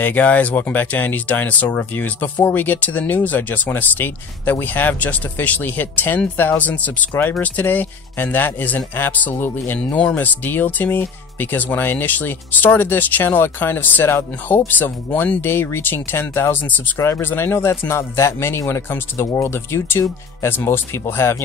Hey guys, welcome back to Andy's Dinosaur Reviews. Before we get to the news, I just want to state that we have just officially hit 10,000 subscribers today, and that is an absolutely enormous deal to me, because when I initially started this channel, I kind of set out in hopes of one day reaching 10,000 subscribers, and I know that's not that many when it comes to the world of YouTube, as most people have,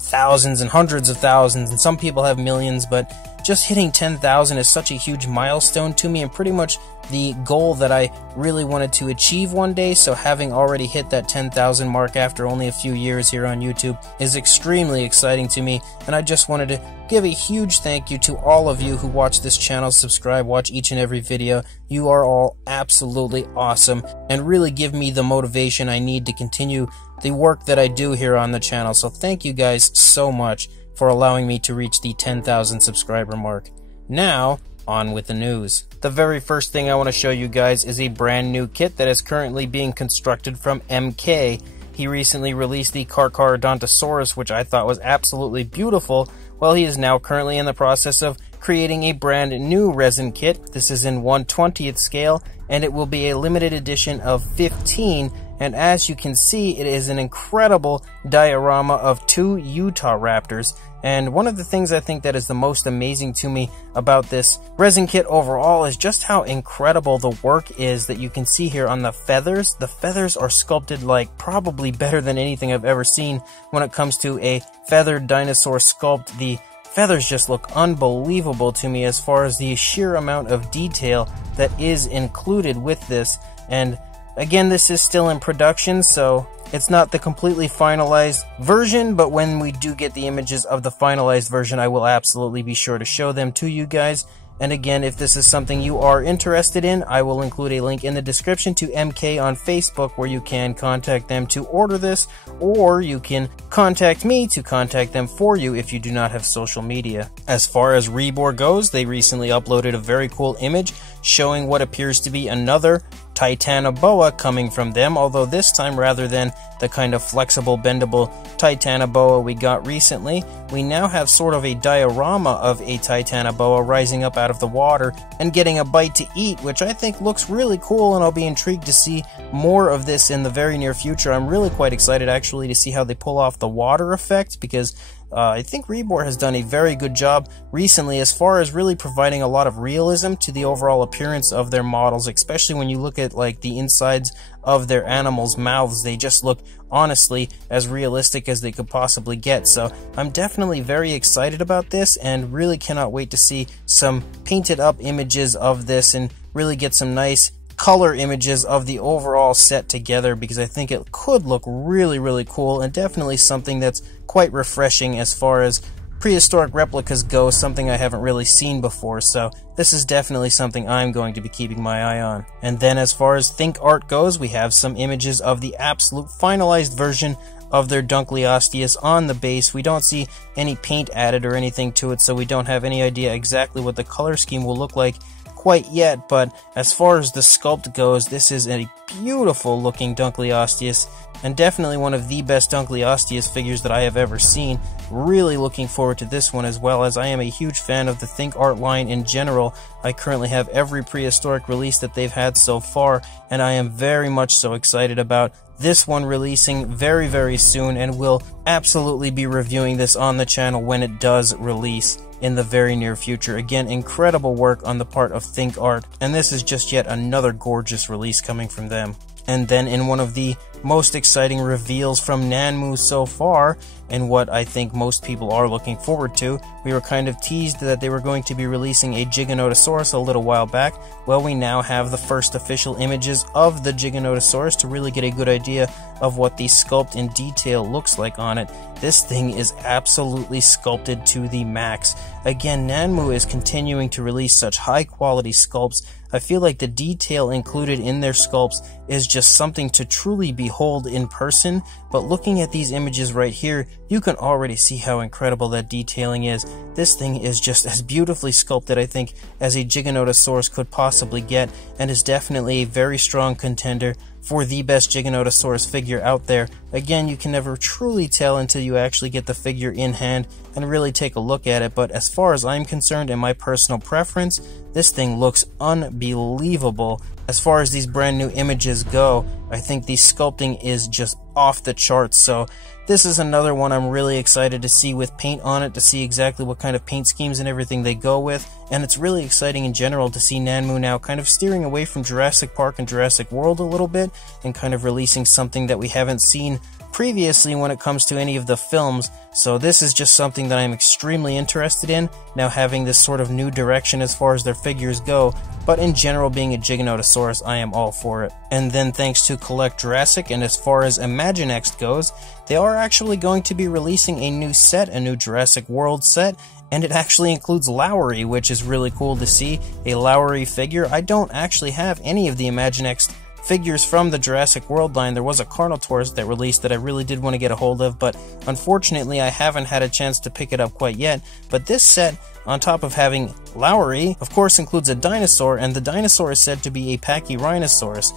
thousands and hundreds of thousands, and some people have millions, but just hitting 10,000 is such a huge milestone to me, and pretty much the goal that I really wanted to achieve one day. So having already hit that 10,000 mark after only a few years here on YouTube is extremely exciting to me, and I just wanted to give a huge thank you to all of you who watch this channel, subscribe, watch each and every video. You are all absolutely awesome and really give me the motivation I need to continue the work that I do here on the channel. So thank you guys so much for allowing me to reach the 10,000 subscriber mark. Now, on with the news. The very first thing I want to show you guys is a brand new kit that is currently being constructed from MK. He recently released the Utahraptor, which I thought was absolutely beautiful. Well, he is now currently in the process of creating a brand new resin kit. This is in 1/20th scale, and it will be a limited edition of 15. And as you can see, it is an incredible diorama of two Utahraptors. And one of the things I think that is the most amazing to me about this resin kit overall is just how incredible the work is that you can see here on the feathers. The feathers are sculpted like probably better than anything I've ever seen when it comes to a feathered dinosaur sculpt. The feathers just look unbelievable to me as far as the sheer amount of detail that is included with this. And again, this is still in production, so it's not the completely finalized version, but when we do get the images of the finalized version, I will absolutely be sure to show them to you guys. And again, if this is something you are interested in, I will include a link in the description to MK on Facebook where you can contact them to order this, or you can contact me to contact them for you if you do not have social media. As far as Rebor goes, they recently uploaded a very cool image showing what appears to be another Titanoboa coming from them, although this time, rather than the kind of flexible, bendable Titanoboa we got recently, we now have sort of a diorama of a Titanoboa rising up out of the water and getting a bite to eat, which I think looks really cool, and I'll be intrigued to see more of this in the very near future. I'm really quite excited actually to see how they pull off the water effect, because I think Rebor has done a very good job recently as far as really providing a lot of realism to the overall appearance of their models, especially when you look at like the insides of their animals' mouths. They just look honestly as realistic as they could possibly get. So I'm definitely very excited about this and really cannot wait to see some painted up images of this and really get some nice color images of the overall set together, because I think it could look really, really cool and definitely something that's quite refreshing as far as prehistoric replicas go, something I haven't really seen before. So this is definitely something I'm going to be keeping my eye on. And then as far as ThinkArt goes, we have some images of the absolute finalized version of their Dunkleosteus on the base. We don't see any paint added or anything to it, so we don't have any idea exactly what the color scheme will look like quite yet, but as far as the sculpt goes, this is a beautiful looking Dunkleosteus, and definitely one of the best Dunkleosteus figures that I have ever seen. Really looking forward to this one, as well as I am a huge fan of the ThinkArt line in general. I currently have every prehistoric release that they've had so far, and I am very much so excited about this one releasing very, very soon, and will absolutely be reviewing this on the channel when it does release in the very near future. Again, incredible work on the part of ThinkArt, and this is just yet another gorgeous release coming from them. And then in one of the most exciting reveals from Nanmu so far, and what I think most people are looking forward to, we were kind of teased that they were going to be releasing a Giganotosaurus a little while back. Well, we now have the first official images of the Giganotosaurus to really get a good idea of what the sculpt in detail looks like on it. This thing is absolutely sculpted to the max. Again, Nanmu is continuing to release such high quality sculpts. I feel like the detail included in their sculpts is just something to truly behold in person, but looking at these images right here, you can already see how incredible that detailing is. This thing is just as beautifully sculpted, I think, as a Giganotosaurus could possibly get, and is definitely a very strong contender for the best Giganotosaurus figure out there. Again, you can never truly tell until you actually get the figure in hand and really take a look at it, but as far as I'm concerned and my personal preference, this thing looks unbelievable. As far as these brand new images go, I think the sculpting is just off the charts, so this is another one I'm really excited to see with paint on it, to see exactly what kind of paint schemes and everything they go with, and it's really exciting in general to see Nanmu now kind of steering away from Jurassic Park and Jurassic World a little bit, and kind of releasing something that we haven't seen previously when it comes to any of the films. So this is just something that I'm extremely interested in, now having this sort of new direction as far as their figures go, but in general, being a Giganotosaurus, I am all for it. And then thanks to Collect Jurassic, and as far as Imaginext goes, they are actually going to be releasing a new set, a new Jurassic World set, and it actually includes Lowry, which is really cool to see, a Lowry figure. I don't actually have any of the Imaginext figures from the Jurassic World line. There was a Carnotaurus that released that I really did want to get a hold of, but unfortunately I haven't had a chance to pick it up quite yet. But this set, on top of having Lowry, of course includes a dinosaur, and the dinosaur is said to be a Pachyrhinosaurus.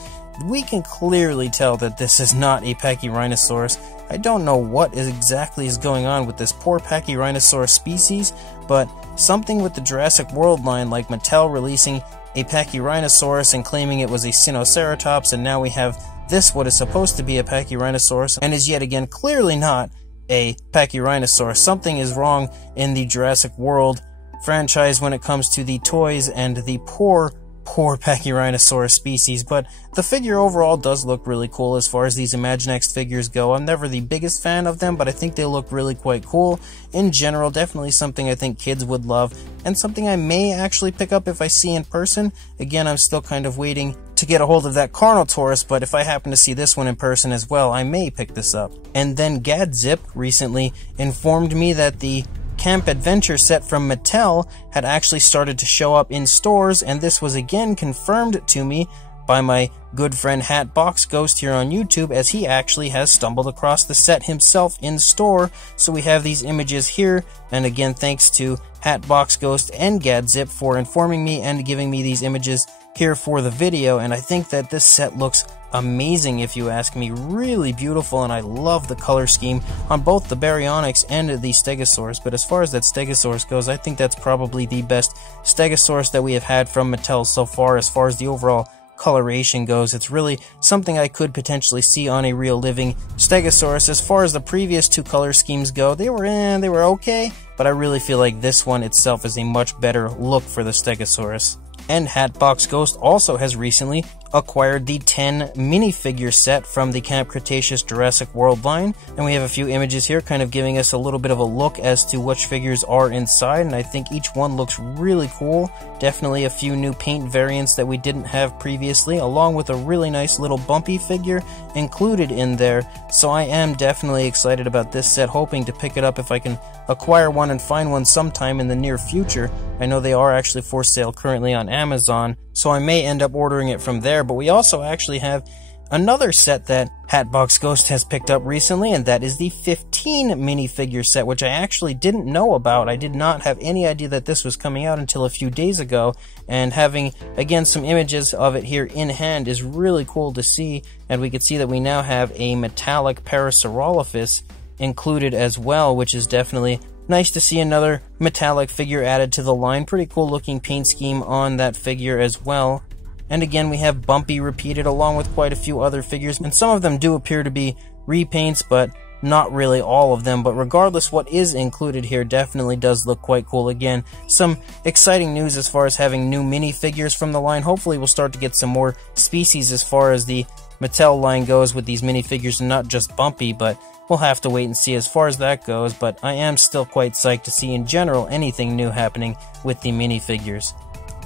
We can clearly tell that this is not a Pachyrhinosaurus. I don't know what exactly is going on with this poor Pachyrhinosaurus species, but something with the Jurassic World line, like Mattel releasing a Pachyrhinosaurus and claiming it was a Sinoceratops, and now we have this, what is supposed to be a Pachyrhinosaurus, and is yet again clearly not a Pachyrhinosaurus. Something is wrong in the Jurassic World franchise when it comes to the toys and the poor Pachyrhinosaurus species, but the figure overall does look really cool as far as these Imaginext figures go. I'm never the biggest fan of them, but I think they look really quite cool. In general, definitely something I think kids would love, and something I may actually pick up if I see in person. Again, I'm still kind of waiting to get a hold of that Carnotaurus, but if I happen to see this one in person as well, I may pick this up. And then Gadzip recently informed me that the Camp Adventure set from Mattel had actually started to show up in stores, and this was again confirmed to me by my good friend Hatbox Ghost here on YouTube, as he actually has stumbled across the set himself in store. So we have these images here, and again thanks to Hatbox Ghost and Gadzip for informing me and giving me these images here for the video, and I think that this set looks amazing if you ask me. Really beautiful, and I love the color scheme on both the Baryonyx and the Stegosaurus. But as far as that Stegosaurus goes, I think that's probably the best Stegosaurus that we have had from Mattel so far as the overall coloration goes. It's really something I could potentially see on a real living Stegosaurus. As far as the previous two color schemes go, they were okay, but I really feel like this one itself is a much better look for the Stegosaurus. And Hatbox Ghost also has recently acquired the 10 minifigure set from the Camp Cretaceous Jurassic World line, and we have a few images here kind of giving us a little bit of a look as to which figures are inside, and I think each one looks really cool. Definitely a few new paint variants that we didn't have previously, along with a really nice little Bumpy figure included in there. So I am definitely excited about this set, hoping to pick it up if I can acquire one and find one sometime in the near future. I know they are actually for sale currently on Amazon, so I may end up ordering it from there. But we also actually have another set that Hatbox Ghost has picked up recently, and that is the 15 minifigure set, which I actually didn't know about. I did not have any idea that this was coming out until a few days ago, and having again some images of it here in hand is really cool to see. And we can see that we now have a metallic Parasaurolophus included as well, which is definitely nice to see another metallic figure added to the line. Pretty cool looking paint scheme on that figure as well. And again, we have Bumpy repeated along with quite a few other figures, and some of them do appear to be repaints, but not really all of them. But regardless, what is included here definitely does look quite cool. Again, some exciting news as far as having new minifigures from the line. Hopefully we'll start to get some more species as far as the Mattel line goes with these minifigures, and not just Bumpy, but we'll have to wait and see as far as that goes. But I am still quite psyched to see in general anything new happening with the minifigures.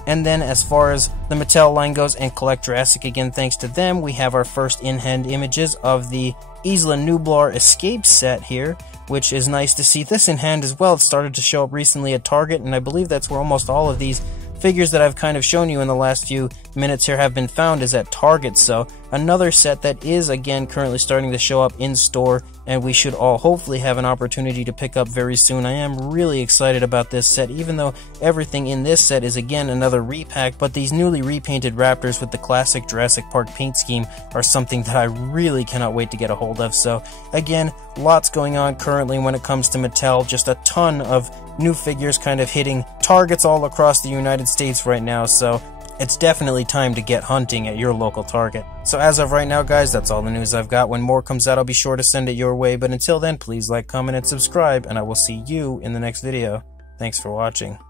And then as far as the Mattel line goes and Collect Jurassic, again thanks to them, we have our first in-hand images of the Isla Nublar Escape set here, which is nice to see this in hand as well. It started to show up recently at Target, and I believe that's where almost all of these figures that I've kind of shown you in the last few minutes here have been found, is at Target. So another set that is again currently starting to show up in store and we should all hopefully have an opportunity to pick up very soon. I am really excited about this set, even though everything in this set is again another repack, but these newly repainted raptors with the classic Jurassic Park paint scheme are something that I really cannot wait to get a hold of. So again, lots going on currently when it comes to Mattel, just a ton of new figures kind of hitting targets all across the United States right now, so it's definitely time to get hunting at your local Target. So as of right now, guys, that's all the news I've got. When more comes out, I'll be sure to send it your way, but until then, please like, comment, and subscribe, and I will see you in the next video. Thanks for watching.